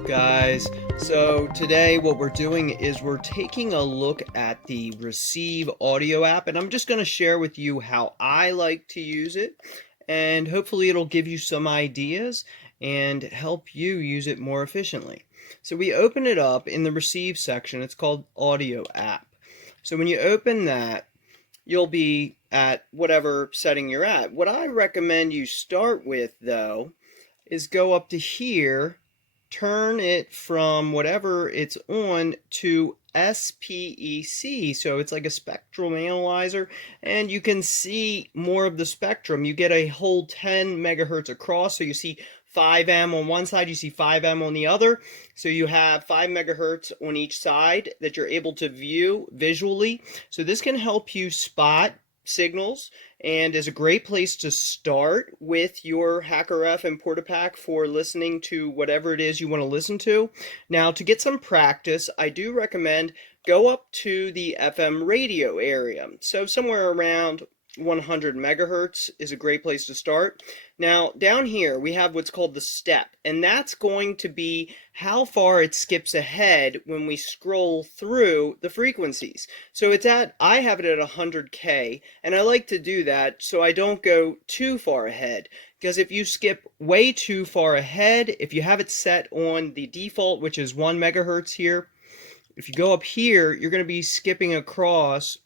up, guys? So today what we're doing is we're taking a look at the Receive audio app, and I'm just going to share with you how I like to use it, and hopefully it'll give you some ideas and help you use it more efficiently. So we open it up in the Receive section. It's called Audio App. So when you open that, you'll be at whatever setting you're at. What I recommend you start with, though, is go up to here, turn it from whatever it's on to SPEC, so it's like a spectrum analyzer, and you can see more of the spectrum. You get a whole 10 megahertz across, so you see 5M on one side, you see 5M on the other, so you have 5 megahertz on each side that you're able to view visually. So this can help you spot signals and is a great place to start with your HackRF and Portapack for listening to whatever it is you want to listen to. Now, to get some practice, I do recommend go up to the FM radio area. So somewhere around 100 megahertz is a great place to start. Now, down here we have what's called the step, and that's going to be how far it skips ahead when we scroll through the frequencies. So I have it at 100K, and I like to do that so I don't go too far ahead, because if you skip way too far ahead, if you have it set on the default, which is 1 megahertz here, if you go up here, you're going to be skipping across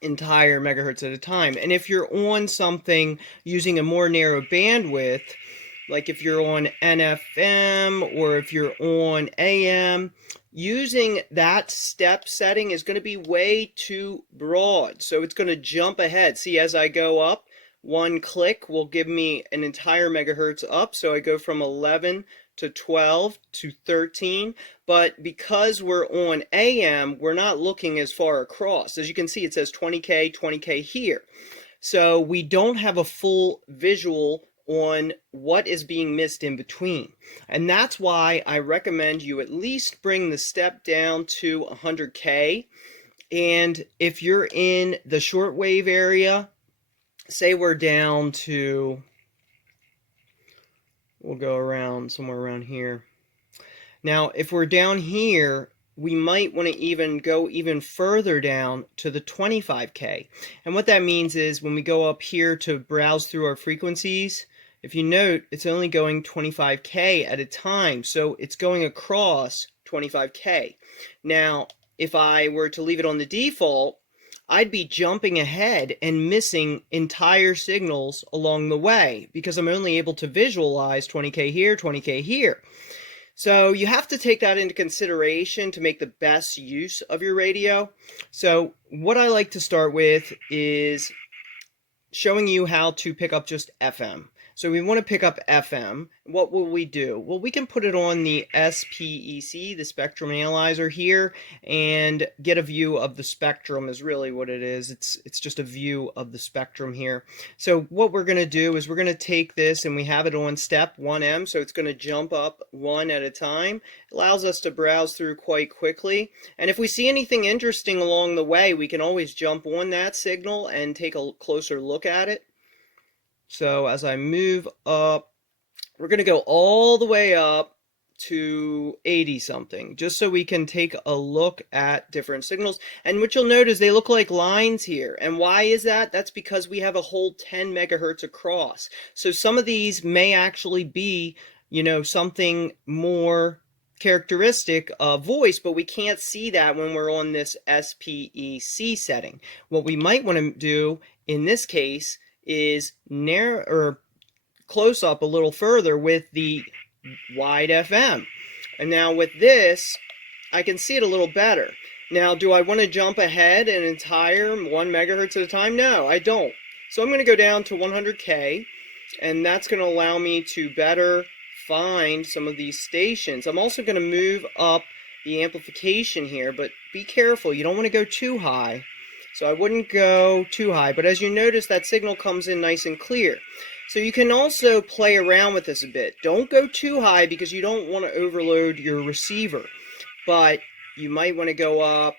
entire megahertz at a time. And if you're on something using a more narrow bandwidth, like if you're on NFM or if you're on AM, using that step setting is going to be way too broad. So it's going to jump ahead. See, as I go up, one click will give me an entire megahertz up. So I go from 11 to 12 to 13, but because we're on AM, we're not looking as far across. As you can see, it says 20K, 20K here. So we don't have a full visual on what is being missed in between. And that's why I recommend you at least bring the step down to 100K. And if you're in the shortwave area, say we're down to, we'll go around somewhere around here. Now, if we're down here, we might want to even go even further down to the 25K. And what that means is when we go up here to browse through our frequencies, if you note, it's only going 25K at a time. So it's going across 25K. Now, if I were to leave it on the default, I'd be jumping ahead and missing entire signals along the way because I'm only able to visualize 20K here, 20K here. So you have to take that into consideration to make the best use of your radio. So what I like to start with is showing you how to pick up just FM. So we want to pick up FM. What will we do? Well, we can put it on the SPEC, the spectrum analyzer here, and get a view of the spectrum is really what it is. It's just a view of the spectrum here. So what we're going to do is we're going to take this and we have it on step 1M, so it's going to jump up one at a time. It allows us to browse through quite quickly. And if we see anything interesting along the way, we can always jump on that signal and take a closer look at it. So as I move up, we're going to go all the way up to 80 something, just so we can take a look at different signals. And what you'll notice, they look like lines here. And why is that? That's because we have a whole 10 megahertz across. So some of these may actually be, something more characteristic of voice, but we can't see that when we're on this SPEC setting. What we might want to do in this case is narrow or close up a little further with the wide FM. And now with this, I can see it a little better. Now, do I want to jump ahead an entire 1 megahertz at a time? No, I don't. So I'm going to go down to 100K, and that's going to allow me to better find some of these stations. I'm also going to move up the amplification here, but be careful. You don't want to go too high. So I wouldn't go too high, but as you notice, that signal comes in nice and clear. So you can also play around with this a bit. Don't go too high because you don't want to overload your receiver. But you might want to go up,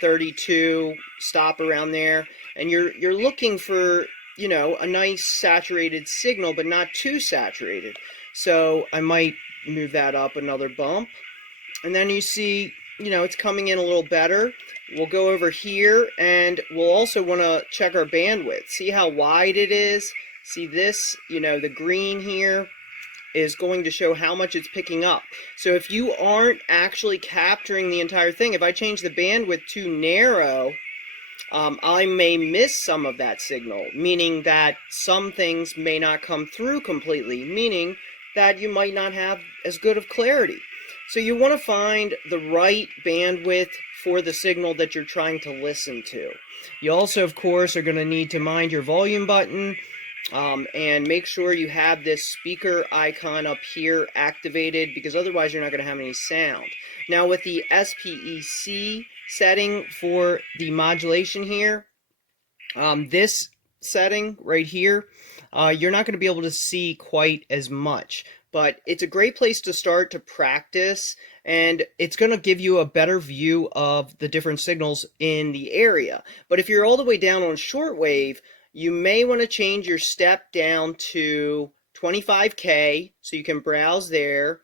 32, stop around there, and you're looking for, a nice saturated signal, but not too saturated. So I might move that up another bump. And then you see, you know, it's coming in a little better. We'll go over here, and we'll also want to check our bandwidth. See how wide it is? See this, you know, the green here is going to show how much it's picking up. So if you aren't actually capturing the entire thing, if I change the bandwidth too narrow, I may miss some of that signal, meaning that some things may not come through completely, meaning that you might not have as good of clarity. So you want to find the right bandwidth for the signal that you're trying to listen to. You also, of course, are going to need to mind your volume button, and make sure you have this speaker icon up here activated, because otherwise you're not going to have any sound. Now with the SPEC setting for the modulation here, this setting right here, you're not going to be able to see quite as much, but it's a great place to start to practice, and it's going to give you a better view of the different signals in the area. But if you're all the way down on shortwave, you may want to change your step down to 25K so you can browse there,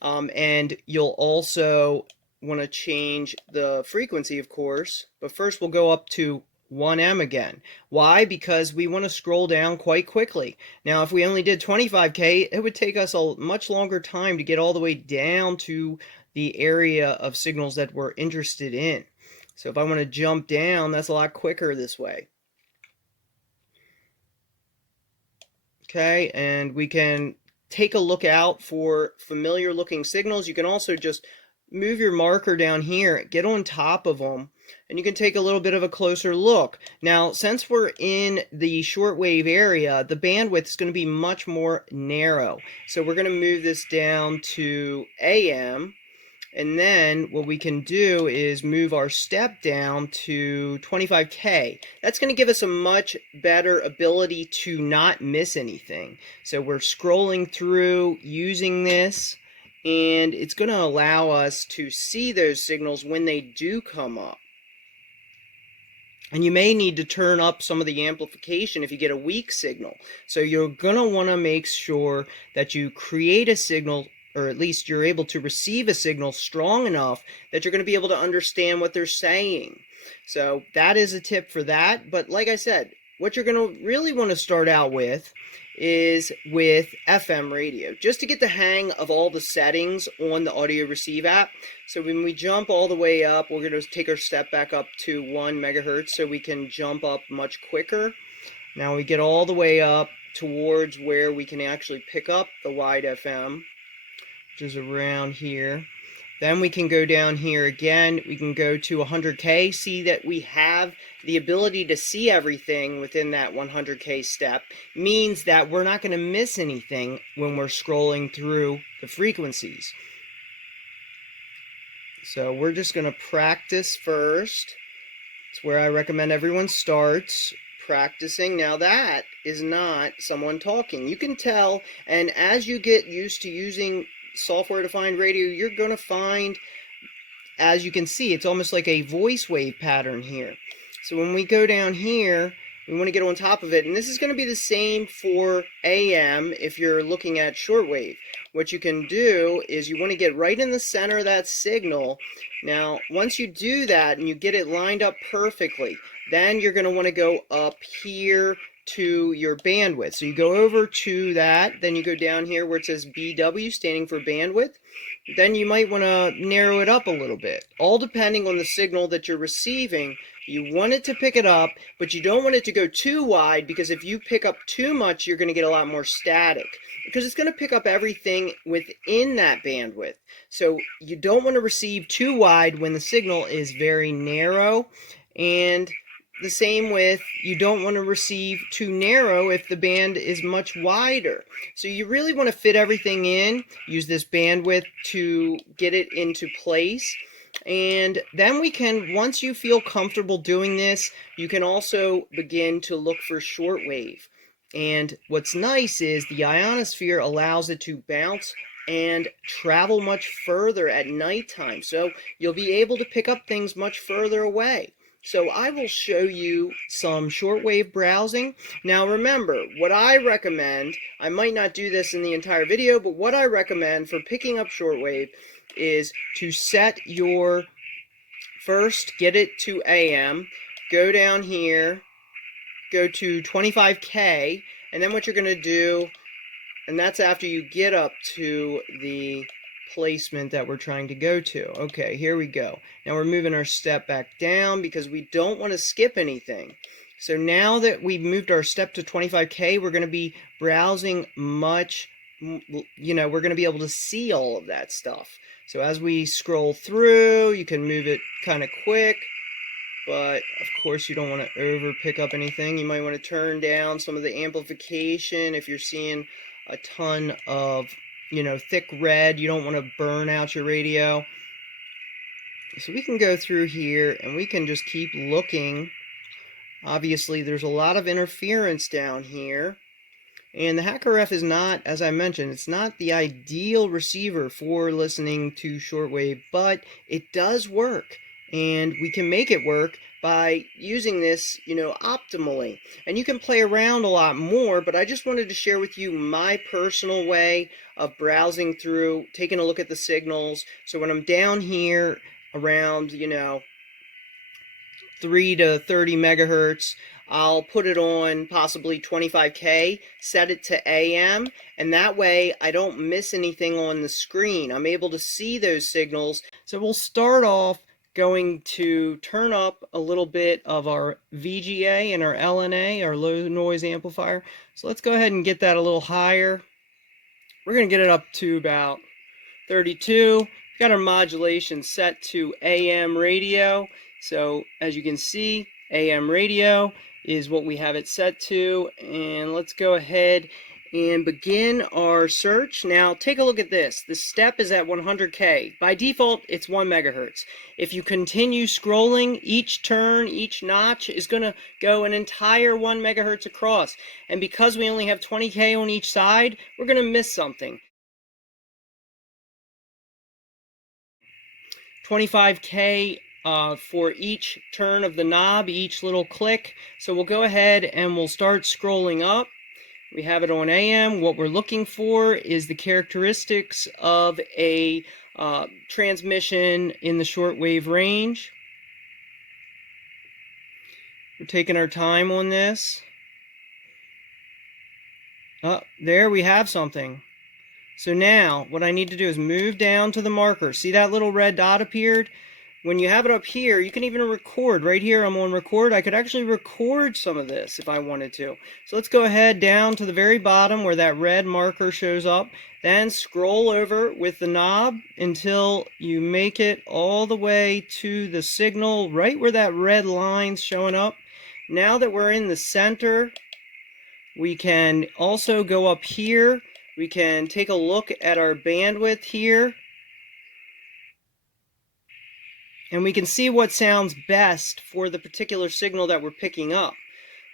and you'll also want to change the frequency, of course. But first we'll go up to 1M again. Why? Because we want to scroll down quite quickly. Now if we only did 25K, it would take us a much longer time to get all the way down to the area of signals that we're interested in. So if I want to jump down, that's a lot quicker this way. Okay, and we can take a look out for familiar looking signals. You can also just move your marker down here, get on top of them, and you can take a little bit of a closer look. Now, since we're in the shortwave area, the bandwidth is going to be much more narrow. So we're going to move this down to AM. And then what we can do is move our step down to 25K. That's going to give us a much better ability to not miss anything. So we're scrolling through using this, and it's going to allow us to see those signals when they do come up. And you may need to turn up some of the amplification if you get a weak signal. So you're going to want to make sure that you create a signal, or at least you're able to receive a signal strong enough that you're going to be able to understand what they're saying. So that is a tip for that. But like I said, what you're going to really want to start out with is with FM radio, just to get the hang of all the settings on the audio receive app. So when we jump all the way up, we're going to take our step back up to 1 megahertz so we can jump up much quicker. Now we get all the way up towards where we can actually pick up the wide FM, which is around here. Then we can go down here again. We can go to 100K. See that we have the ability to see everything within that 100K step. Means that we're not going to miss anything when we're scrolling through the frequencies. So we're just going to practice first. It's where I recommend everyone starts practicing. Now that is not someone talking. You can tell, and as you get used to using software-defined radio, you're going to find, as you can see, it's almost like a voice wave pattern here. So when we go down here, we want to get on top of it, and this is going to be the same for AM if you're looking at shortwave. What you can do is you want to get right in the center of that signal. Now, once you do that and you get it lined up perfectly, then you're going to want to go up here to your bandwidth. So you go over to that, then you go down here where it says BW, standing for bandwidth. Then you might want to narrow it up a little bit, all depending on the signal that you're receiving. You want it to pick it up, but you don't want it to go too wide, because if you pick up too much, you're going to get a lot more static, because it's going to pick up everything within that bandwidth. So you don't want to receive too wide when the signal is very narrow, and the same with, you don't want to receive too narrow if the band is much wider. So you really want to fit everything in, use this bandwidth to get it into place. And then we can, once you feel comfortable doing this, you can also begin to look for shortwave. And what's nice is the ionosphere allows it to bounce and travel much further at nighttime. So you'll be able to pick up things much further away. So I will show you some shortwave browsing. Now remember, what I recommend, I might not do this in the entire video, but what I recommend for picking up shortwave is to set your, first get it to AM, go down here, go to 25K, and then what you're going to do, and that's after you get up to the placement that we're trying to go to. Okay, here we go. Now we're moving our step back down because we don't want to skip anything. So now that we've moved our step to 25K, we're going to be browsing much, you know, we're going to be able to see all of that stuff. So as we scroll through, you can move it kind of quick, but of course you don't want to over pick up anything. You might want to turn down some of the amplification if you're seeing a ton of, you know, thick red. You don't want to burn out your radio. So we can go through here and we can just keep looking. Obviously there's a lot of interference down here, and the HackRF is not, as I mentioned, it's not the ideal receiver for listening to shortwave, but it does work, and we can make it work by using this, you know, optimally. And you can play around a lot more, but I just wanted to share with you my personal way of browsing through, taking a look at the signals. So when I'm down here around, you know, 3 to 30 megahertz, I'll put it on possibly 25K, set it to AM, and that way I don't miss anything on the screen. I'm able to see those signals. So we'll start off going to turn up a little bit of our VGA and our LNA, our low noise amplifier. So let's go ahead and get that a little higher. We're going to get it up to about 32. We've got our modulation set to AM radio. So as you can see, AM radio is what we have it set to. And let's go ahead and begin our search. Now take a look at this. The step is at 100K. By default, it's 1 megahertz. If you continue scrolling, each turn, each notch is going to go an entire 1 megahertz across. And because we only have 20K on each side, we're going to miss something. 25K for each turn of the knob, each little click. So we'll go ahead and we'll start scrolling up. We have it on AM. What we're looking for is the characteristics of a transmission in the shortwave range. We're taking our time on this. There we have something. So now what I need to do is move down to the marker. See that little red dot appeared? When you have it up here, you can even record. Right here, I'm on record. I could actually record some of this if I wanted to. So let's go ahead down to the very bottom where that red marker shows up. Then scroll over with the knob until you make it all the way to the signal, right where that red line's showing up. Now that we're in the center, we can also go up here. We can take a look at our bandwidth here. And we can see what sounds best for the particular signal that we're picking up.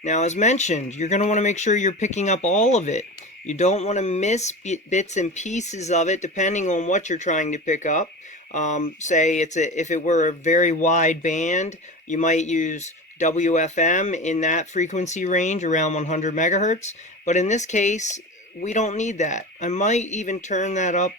Now, as mentioned, you're going to want to make sure you're picking up all of it. You don't want to miss bits and pieces of it depending on what you're trying to pick up. Say if it were a very wide band, you might use WFM in that frequency range around 100 megahertz. But in this case, we don't need that. I might even turn that up,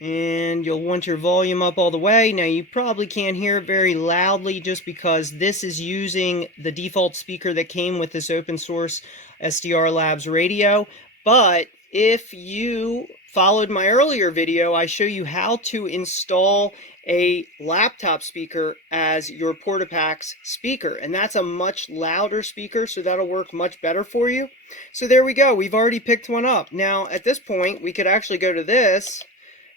and you'll want your volume up all the way. Now you probably can't hear it very loudly just because this is using the default speaker that came with this open source SDR Labs radio. But if you followed my earlier video, I show you how to install a laptop speaker as your Portapack's speaker, and that's a much louder speaker, so that'll work much better for you. So there we go. We've already picked one up. Now at this point, we could actually go to this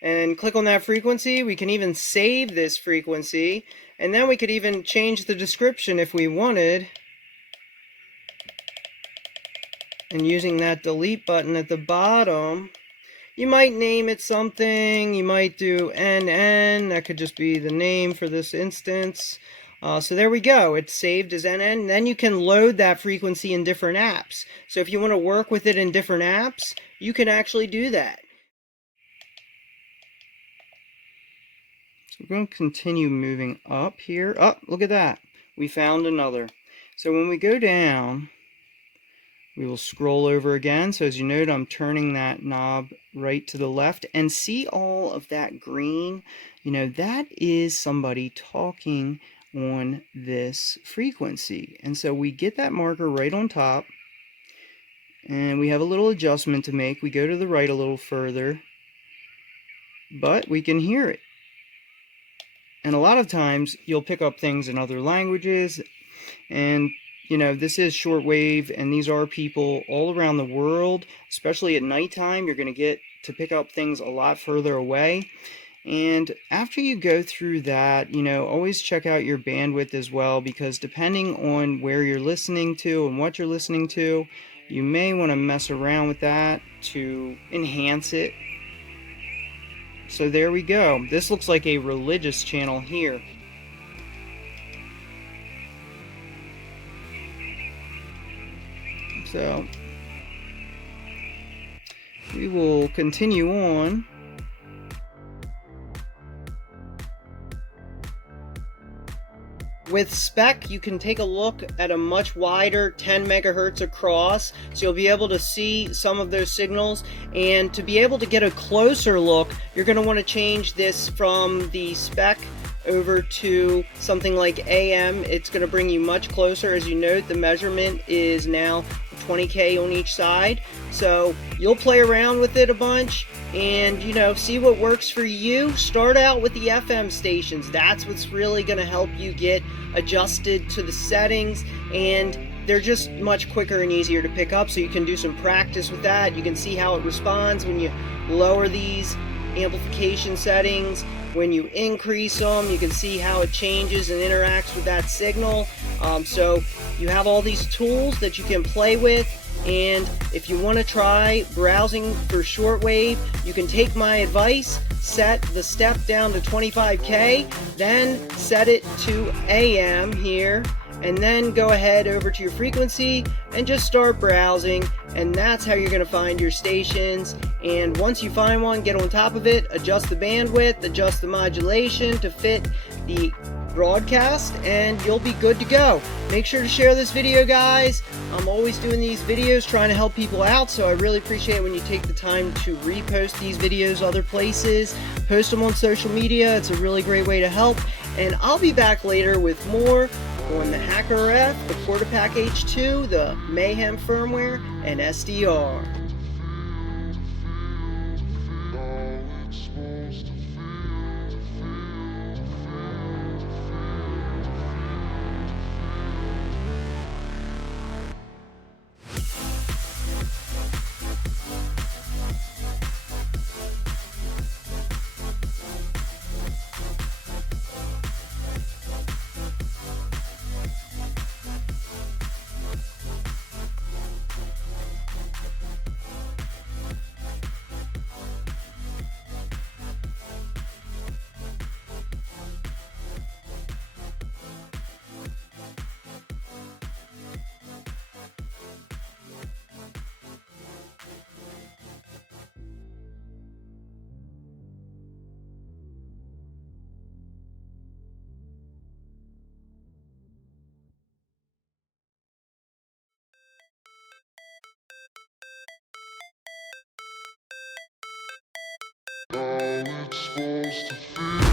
and click on that frequency. We can even save this frequency, and then we could even change the description if we wanted. And using that delete button at the bottom, you might name it something. You might do NN. That could just be the name for this instance. So there we go. It's saved as NN. Then you can load that frequency in different apps. So if you want to work with it in different apps, you can actually do that. So we're going to continue moving up here. Oh, look at that. We found another. So when we go down, we will scroll over again. So as you note, I'm turning that knob right to the left, and see all of that green? You know, that is somebody talking on this frequency. And so we get that marker right on top, and we have a little adjustment to make. We go to the right a little further, but we can hear it. And a lot of times you'll pick up things in other languages, and you know, this is shortwave, and these are people all around the world. Especially at nighttime, you're going to get to pick up things a lot further away. And after you go through that, you know, always check out your bandwidth as well, because depending on where you're listening to and what you're listening to, you may want to mess around with that to enhance it. So there we go. This looks like a religious channel here. So we will continue on. With spec, you can take a look at a much wider 10 megahertz across, so you'll be able to see some of those signals. And to be able to get a closer look, you're going to want to change this from the spec over to something like AM. It's going to bring you much closer. As you note, the measurement is now 20K on each side. So you'll play around with it a bunch and, you know, see what works for you. Start out with the FM stations. That's what's really going to help you get adjusted to the settings, and they're just much quicker and easier to pick up, so you can do some practice with that. You can see how it responds when you lower these amplification settings. When you increase them, you can see how it changes and interacts with that signal. So you have all these tools that you can play with. And if you want to try browsing for shortwave, you can take my advice, set the step down to 25K, then set it to AM here, and then go ahead over to your frequency and just start browsing. And that's how you're going to find your stations. And once you find one, get on top of it, adjust the bandwidth, adjust the modulation to fit the broadcast, and you'll be good to go. Make sure to share this video, guys. I'm always doing these videos trying to help people out, so I really appreciate when you take the time to repost these videos other places, post them on social media. It's a really great way to help. And I'll be back later with more on the HackRF, the Portapack H2, the Mayhem firmware, and SDR. How it's supposed to feel.